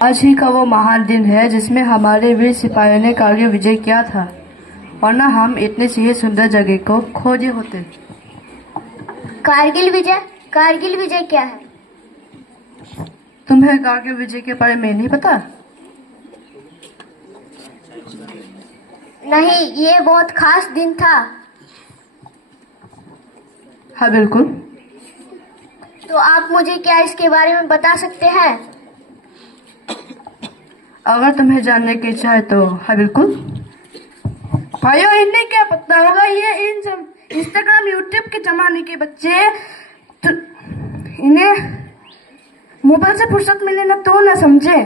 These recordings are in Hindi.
आज ही का वो महान दिन है जिसमें हमारे वीर सिपाहियों ने कारगिल विजय किया था, वरना हम इतने सी सुंदर जगह को खोजे होते। कारगिल विजय क्या है? तुम्हें कारगिल विजय के बारे में नहीं पता? नहीं, ये बहुत खास दिन था। हाँ बिल्कुल। तो आप मुझे क्या इसके बारे में बता सकते हैं? अगर तुम्हें जानने की इच्छा है तो हाँ बिल्कुल। भाइयों, इन्हें क्या पता होगा? ये इन सब इंस्टाग्राम यूट्यूब के जमाने के बच्चे, तो इन्हें मोबाइल से फुर्सत मिले ना तो ना समझे।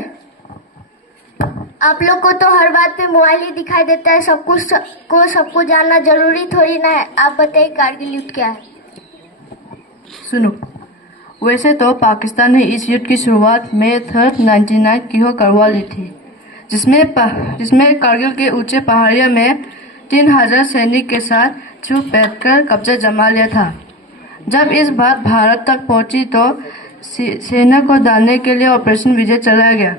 आप लोग को तो हर बात पे मोबाइल ही दिखाई देता है। सबको जानना जरूरी थोड़ी ना है। आप बताइए कारगिल युद्ध क्या है? सुनो, वैसे तो पाकिस्तान ने इस युद्ध की शुरुआत मई 3, 1999 की करवा ली थी, जिसमें कारगिल के ऊंचे पहाड़ियों में 3000 सैनिक के साथ छुप बैठकर कब्जा जमा लिया था। जब इस बात भारत तक पहुंची तो सेना को डालने के लिए ऑपरेशन विजय चलाया गया।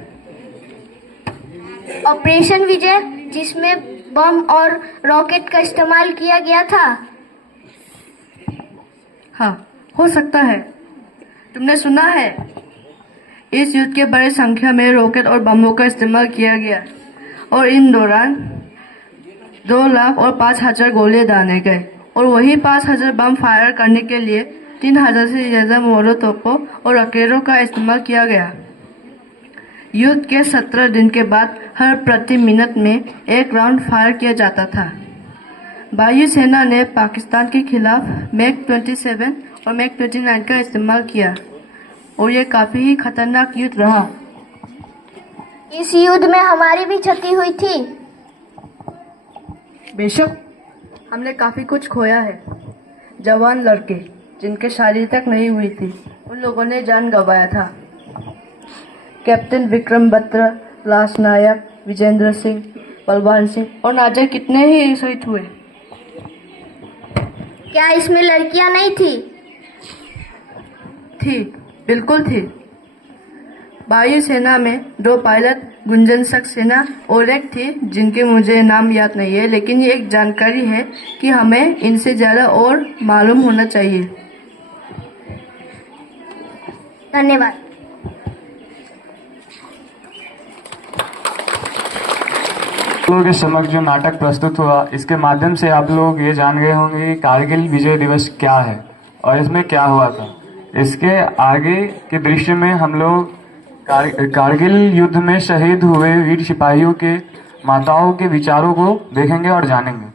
ऑपरेशन विजय, जिसमें बम और रॉकेट का इस्तेमाल किया गया था? हाँ, हो सकता है। तुमने सुना है, इस युद्ध के बड़ी संख्या में रॉकेट और बमों का इस्तेमाल किया गया और इन दौरान 2 लाख और 5,000 गोले दागे गए और वही 5,000 बम फायर करने के लिए 3,000 से ज्यादा मोलोतोपों और रॉकेटों का इस्तेमाल किया गया। युद्ध के 17 दिन के बाद हर प्रति मिनट में 1 राउंड फायर किया जाता था। वायुसेना ने पाकिस्तान के खिलाफ मैक 27 और मैक 29 का इस्तेमाल किया और ये काफी ही खतरनाक युद्ध रहा। इस युद्ध में हमारी भी क्षति हुई थी। बेशक, हमने काफी कुछ खोया है। जवान लड़के जिनके शादी तक नहीं हुई थी, उन लोगों ने जान गंवाया था। कैप्टन विक्रम बत्रा, लांस नायक विजेंद्र सिंह, बलवान सिंह और ना जाने कितने ही शहीद हुए। क्या इसमें लड़कियां नहीं थी? थी, बिल्कुल थी। वायुसेना में 2 पायलट गुंजन सक्सेना और एक थी जिनके मुझे नाम याद नहीं है, लेकिन ये एक जानकारी है कि हमें इनसे ज्यादा और मालूम होना चाहिए। धन्यवाद। लोगों के समक्ष जो नाटक प्रस्तुत हुआ, इसके माध्यम से आप लोग ये जान गए होंगे कि कारगिल विजय दिवस क्या है और इसमें क्या हुआ था। इसके आगे के दृश्य में हम लोग कारगिल युद्ध में शहीद हुए वीर सिपाहियों के माताओं के विचारों को देखेंगे और जानेंगे।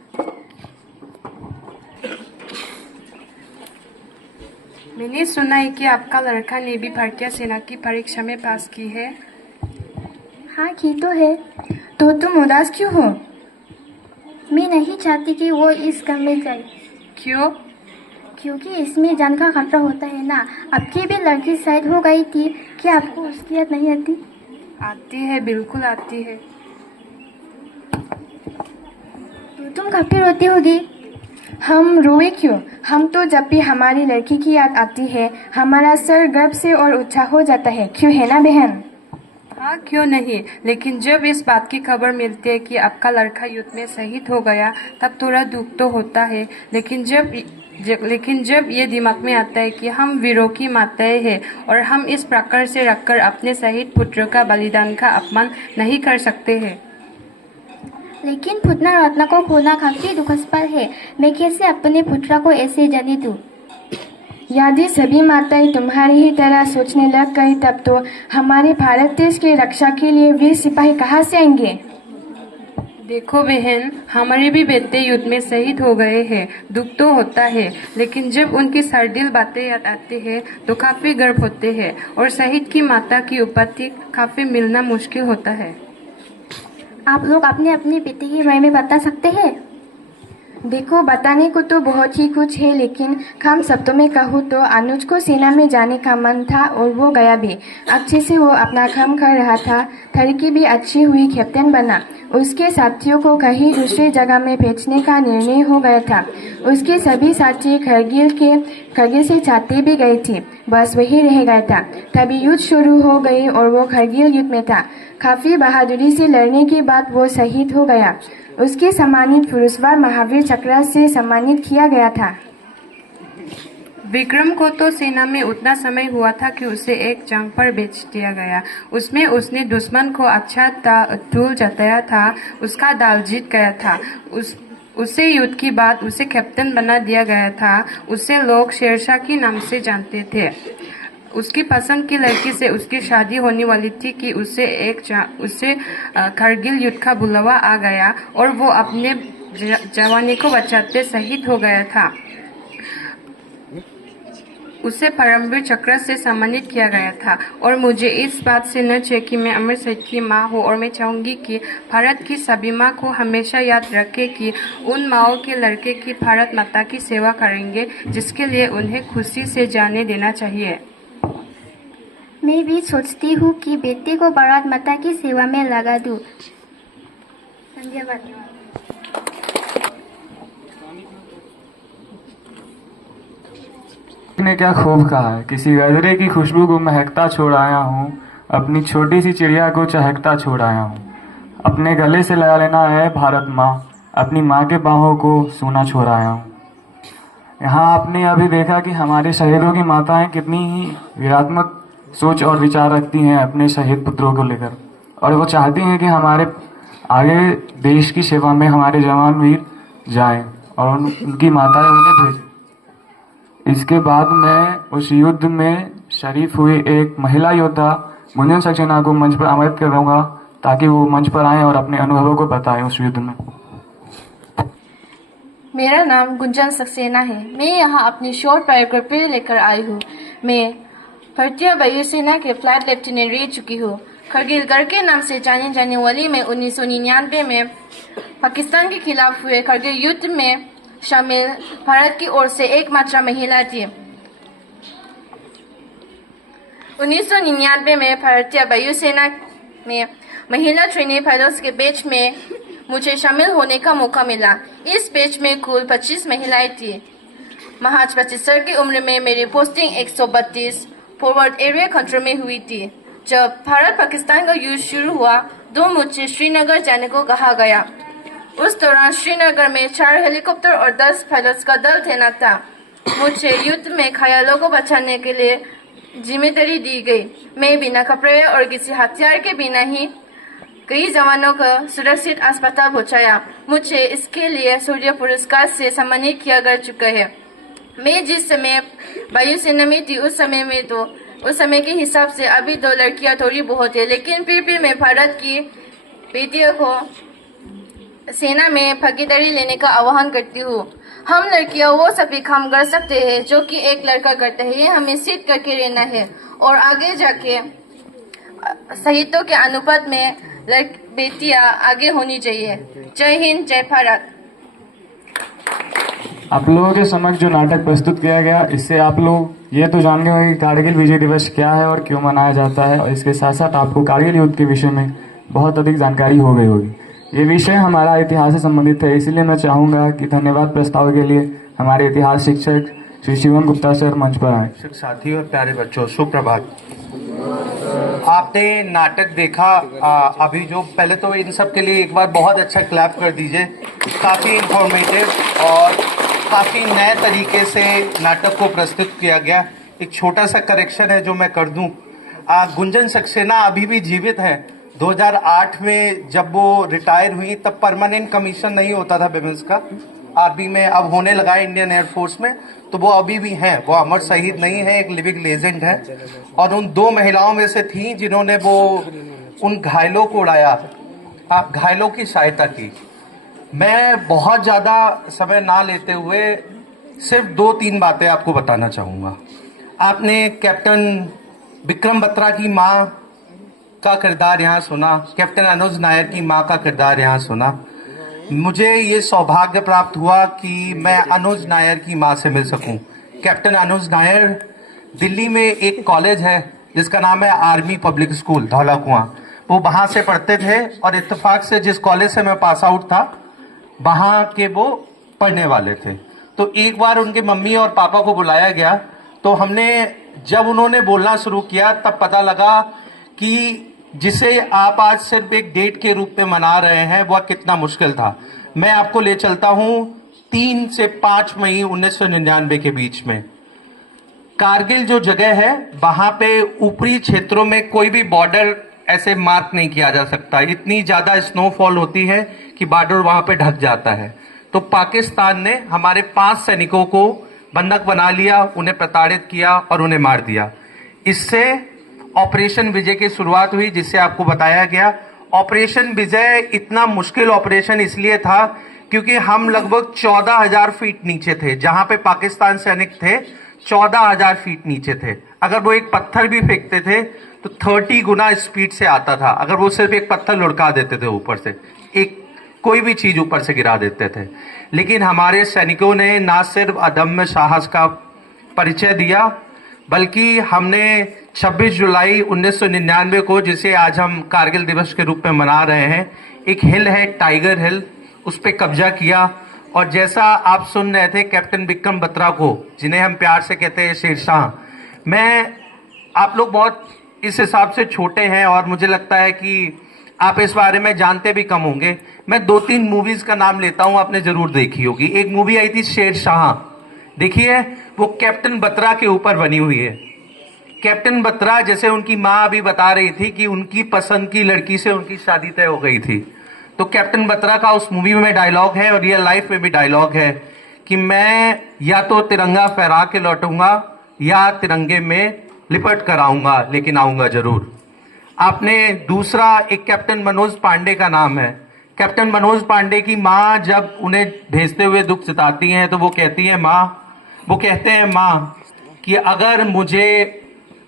मैंने सुना है कि आपका लड़का ने भी भारतीय सेना की परीक्षा में पास की है। हाँ की तो है। तो तुम उदास क्यों हो? मैं नहीं चाहती कि वो इस काम में जाए। क्यों? क्योंकि इसमें जान का खतरा होता है ना। आपकी भी लड़की शायद हो गई थी, क्या आपको उसकी याद नहीं आती? आती है, बिल्कुल आती है। तो तुम काफी रोती होगी। हम रोए क्यों? हम तो जब भी हमारी लड़की की याद आती है, हमारा सर गर्व से और ऊंचा हो जाता है, क्यों है ना बहन? हाँ, क्यों नहीं। लेकिन जब इस बात की खबर मिलती है कि आपका लड़का युद्ध में शहीद हो गया, तब थोड़ा दुख तो होता है। लेकिन जब ये दिमाग में आता है कि हम वीरों की माताएं हैं और हम इस प्रकार से रखकर अपने शहीद पुत्रों का बलिदान का अपमान नहीं कर सकते हैं। लेकिन पुतना रत्ना को खोना काफी दुखस्पद है। मैं कैसे अपने पुत्रा को ऐसे जाने दूं? यदि सभी माताएं तुम्हारी ही तरह सोचने लग गई, तब तो हमारे भारत देश की रक्षा के लिए वीर सिपाही कहाँ से आएंगे? देखो बहन, हमारे भी बेटे युद्ध में शहीद हो गए हैं। दुख तो होता है, लेकिन जब उनकी सर्दिल बातें याद आती है तो काफी गर्व होते हैं और शहीद की माता की उपाधि काफी मिलना मुश्किल होता है। आप लोग अपने अपने बेटे के बारे में बता सकते हैं? देखो, बताने को तो बहुत ही कुछ है, लेकिन हम शब्दों में कहूँ तो अनुज को सेना में जाने का मन था और वो गया भी। अच्छे से वो अपना काम कर रहा था। तरक्की भी अच्छी हुई, कैप्टन बना। उसके साथियों को कहीं दूसरी जगह में भेजने का निर्णय हो गया था। उसके सभी साथी करगिल से छाते भी गए थे, बस वही रह गया था। तभी युद्ध शुरू हो गई और वो करगिल युद्ध में था। काफी बहादुरी से लड़ने के बाद वो शहीद हो गया। उसके सम्मानित पुरस्कार महावीर चक्र से सम्मानित किया गया था। विक्रम को तो सेना में उतना समय हुआ था कि उसे एक जंग पर भेज दिया गया। उसमें उसने दुश्मन को अच्छा धूल जताया था। उसका दाल जीत गया था। उसे युद्ध की बाद उसे कैप्टन बना दिया गया था। उसे लोग शेरशाह के नाम से जानते थे। उसकी पसंद की लड़की से उसकी शादी होने वाली थी कि उसे करगिल युद्ध का बुलावा आ गया और वो अपने जवानी को बचाते शहीद हो गया था। उसे परमवीर चक्र से सम्मानित किया गया था। और मुझे इस बात से न चाहिए कि मैं अमर शहीद की माँ हूँ, और मैं चाहूँगी कि भारत की सभी माँ को हमेशा याद रखे कि उन माँओं के लड़के की भारत माता की सेवा करेंगे, जिसके लिए उन्हें खुशी से जाने देना चाहिए। मैं भी सोचती हूँ कि बेटी को भारत माता की सेवा में लगा दूँ। धन्यवाद। ने क्या खूब कहा है, किसी गजरे की खुशबू को महकता छोड़ आया हूँ, अपनी छोटी सी चिड़िया को चहकता छोड़ आया हूँ। अपने गले से लगा लेना है भारत माँ, अपनी माँ के बाहों को सोना छोड़ आया हूँ। यहाँ आपने अभी देखा कि हमारे शहीदों की माताएं कितनी ही वीरात्मक सोच और विचार रखती हैं अपने शहीद पुत्रों को लेकर, और वो चाहती हैं कि हमारे आगे देश की सेवा में हमारे जवान वीर जाएं और उनकी माताएं उन्हें भेजें। इसके बाद मैं उस युद्ध में शरीफ हुई एक महिला योद्धा गुंजन सक्सेना को मंच पर आमंत्रित करूंगा ताकि वो मंच पर आएं और अपने अनुभवों को बताएं उस युद्ध में। मेरा नाम गुंजन सक्सेना है। मैं यहाँ अपनी शॉर्ट बायोग्राफी लेकर आई हूँ। मैं भारतीय वायुसेना के फ्लाइट लेफ्टिनेंट रह चुकी हूँ। करगिल गढ़ के नाम से जाने जाने वाली मैं 1999 में पाकिस्तान के खिलाफ हुए करगिल युद्ध में शामिल भारत की ओर से एकमात्र महिला थी। 1999 में भारतीय वायुसेना में महिला ट्रेनी पायलट्स के बैच में मुझे शामिल होने का मौका मिला। इस बैच में कुल 25 महिलाएं थी। महज 25 साल की उम्र में मेरी पोस्टिंग 132 फॉरवर्ड एरिया कंट्रोल में हुई थी। जब भारत पाकिस्तान का युद्ध शुरू हुआ तो मुझे श्रीनगर जाने को कहा गया। उस दौरान श्रीनगर में 4 हेलीकॉप्टर और 10 पायलट्स का दल तैनात था। मुझे युद्ध में घायलों को बचाने के लिए जिम्मेदारी दी गई। मैं बिना कपड़े और किसी हथियार के बिना ही कई जवानों को सुरक्षित अस्पताल पहुंचाया। मुझे इसके लिए शौर्य पुरस्कार से सम्मानित किया जा चुका है। मैं जिस समय वायुसेना में थी उस समय के हिसाब से अभी 2 लड़कियां थोड़ी बहुत है, लेकिन फिर भी मैं भारत की बेटियों को सेना में भागीदारी लेने का आह्वान करती हूँ। हम लड़कियां वो सभी काम कर सकते हैं जो कि एक लड़का करता है। ये हमें सीख करके रहना है और आगे जाके शहीदों के अनुपात में बेटियां आगे होनी चाहिए। जय हिंद, जय भारत। आप लोगों के समक्ष जो नाटक प्रस्तुत किया गया, इससे आप लोग ये तो जान गए होंगे कि कारगिल विजय दिवस क्या है और क्यों मनाया जाता है, और इसके साथ साथ आपको कारगिल युद्ध के विषय में बहुत अधिक जानकारी हो गई होगी। ये विषय हमारा इतिहास से संबंधित है, इसलिए मैं चाहूंगा कि धन्यवाद प्रस्ताव के लिए हमारे इतिहास शिक्षक श्री शिवम गुप्ता सर मंच पर आए। शिक्षक साथी और प्यारे बच्चों, सुप्रभात। आपने नाटक देखा अभी जो, पहले तो इन सब के लिए एक बार बहुत अच्छा क्लैप कर दीजिए। काफ़ी इंफॉर्मेटिव और काफ़ी नए तरीके से नाटक को प्रस्तुत किया गया। एक छोटा सा करेक्शन है जो मैं कर दूं। गुंजन सक्सेना अभी भी जीवित है। 2008 में जब वो रिटायर हुई तब परमानेंट कमीशन नहीं होता था विमेंस का, आर्मी में अब होने लगा है इंडियन एयरफोर्स में, तो वो अभी भी हैं। वो अमर शहीद नहीं है, एक लिविंग लेजेंड है। और उन 2 महिलाओं में से थी जिन्होंने वो उन घायलों को उड़ाया, घायलों की सहायता की। मैं बहुत ज़्यादा समय ना लेते हुए सिर्फ 2-3 बातें आपको बताना चाहूँगा। आपने कैप्टन विक्रम बत्रा की माँ का किरदार यहाँ सुना, कैप्टन अनुज नायर की माँ का किरदार यहाँ सुना। मुझे ये सौभाग्य प्राप्त हुआ कि मैं अनुज नायर की मां से मिल सकूं। कैप्टन अनुज नायर, दिल्ली में एक कॉलेज है जिसका नाम है आर्मी पब्लिक स्कूल धौला कुआं। वो वहां से पढ़ते थे और इत्तेफाक से जिस कॉलेज से मैं पास आउट था वहां के वो पढ़ने वाले थे। तो एक बार उनके मम्मी और पापा को बुलाया गया, तो हमने जब उन्होंने बोलना शुरू किया तब पता लगा कि जिसे आप आज सिर्फ एक डेट के रूप में मना रहे हैं वह कितना मुश्किल था। मैं आपको ले चलता हूं 3 से 5 मई 1999 के बीच में। कारगिल जो जगह है वहां पे ऊपरी क्षेत्रों में कोई भी बॉर्डर ऐसे मार्क नहीं किया जा सकता। इतनी ज्यादा स्नोफॉल होती है कि बॉर्डर वहां पे ढक जाता है। तो पाकिस्तान ने हमारे 5 सैनिकों को बंधक बना लिया, उन्हें प्रताड़ित किया और उन्हें मार दिया। इससे ऑपरेशन विजय की शुरुआत हुई, जिससे आपको बताया गया। ऑपरेशन विजय इतना मुश्किल ऑपरेशन इसलिए था क्योंकि हम लगभग 14,000 फीट नीचे थे। जहां पे पाकिस्तान सैनिक थे 14,000 फीट नीचे थे। अगर वो एक पत्थर भी फेंकते थे तो 30 गुना स्पीड से आता था। अगर वो सिर्फ एक पत्थर लुढ़का देते थे ऊपर से, एक कोई भी चीज ऊपर से गिरा देते थे। लेकिन हमारे सैनिकों ने ना सिर्फ अदम्य साहस का परिचय दिया, बल्कि हमने 26 जुलाई 1999 को, जिसे आज हम कारगिल दिवस के रूप में मना रहे हैं, एक हिल है टाइगर हिल, उस पर कब्जा किया। और जैसा आप सुन रहे थे कैप्टन विक्रम बत्रा को, जिन्हें हम प्यार से कहते हैं शेरशाह, आप लोग बहुत इस हिसाब से छोटे हैं और मुझे लगता है कि आप इस बारे में जानते भी कम होंगे। मैं 2-3 मूवीज का नाम लेता हूं, आपने जरूर देखी होगी। एक मूवी आई थी शेरशाह, देखिए, वो कैप्टन बत्रा के ऊपर बनी हुई है। कैप्टन बत्रा, जैसे उनकी माँ अभी बता रही थी कि उनकी पसंद की लड़की से उनकी शादी तय हो गई थी, तो कैप्टन बत्रा का उस मूवी में डायलॉग है और रियल लाइफ में भी डायलॉग है कि मैं या तो तिरंगा फहरा के लौटूंगा या तिरंगे में लिपट कर आऊंगा, लेकिन आऊंगा जरूर। आपने दूसरा, एक कैप्टन मनोज पांडे का नाम है। कैप्टन मनोज पांडे की माँ जब उन्हें भेजते हुए दुख जताती हैं तो वो कहते हैं माँ कि अगर मुझे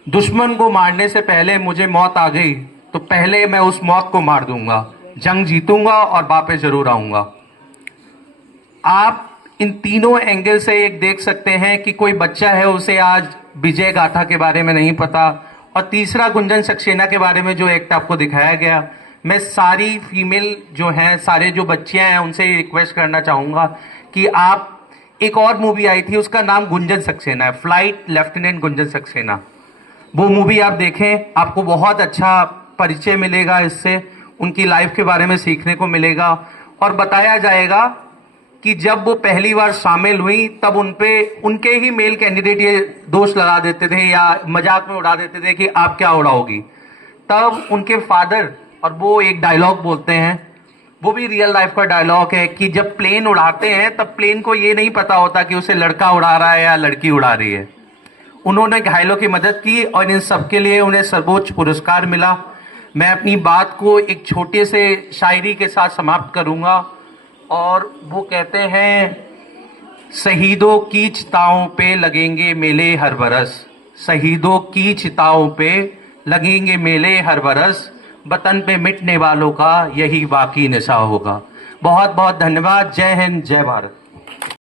दुश्मन को मारने से पहले मुझे मौत आ गई तो पहले मैं उस मौत को मार दूंगा, जंग जीतूंगा और वापस जरूर आऊंगा। आप इन तीनों एंगल से एक देख सकते हैं कि कोई बच्चा है, उसे आज विजय गाथा के बारे में नहीं पता। और तीसरा, गुंजन सक्सेना के बारे में जो एक्ट आपको दिखाया गया, मैं सारी फीमेल जो हैं, सारे जो बच्चियां हैं, उनसे रिक्वेस्ट करना चाहूंगा कि आप, एक और मूवी आई थी उसका नाम गुंजन सक्सेना है, फ्लाइट लेफ्टिनेंट गुंजन सक्सेना, वो मूवी आप देखें, आपको बहुत अच्छा परिचय मिलेगा। इससे उनकी लाइफ के बारे में सीखने को मिलेगा और बताया जाएगा कि जब वो पहली बार शामिल हुई तब उनके ही मेल कैंडिडेट ये दोष लगा देते थे या मजाक में उड़ा देते थे कि आप क्या उड़ाओगी। तब उनके फादर, और वो एक डायलॉग बोलते हैं, वो भी रियल लाइफ का डायलॉग है कि जब प्लेन उड़ाते हैं तब प्लेन को ये नहीं पता होता कि उसे लड़का उड़ा रहा है या लड़की उड़ा रही है। उन्होंने घायलों की मदद की और इन सबके लिए उन्हें सर्वोच्च पुरस्कार मिला। मैं अपनी बात को एक छोटे से शायरी के साथ समाप्त करूंगा और वो कहते हैं, शहीदों की चिताओं पे लगेंगे मेले हर बरस, शहीदों की चिताओं पे लगेंगे मेले हर बरस, वतन पे मिटने वालों का यही बाकी निशा होगा। बहुत बहुत धन्यवाद। जय हिंद, जय भारत।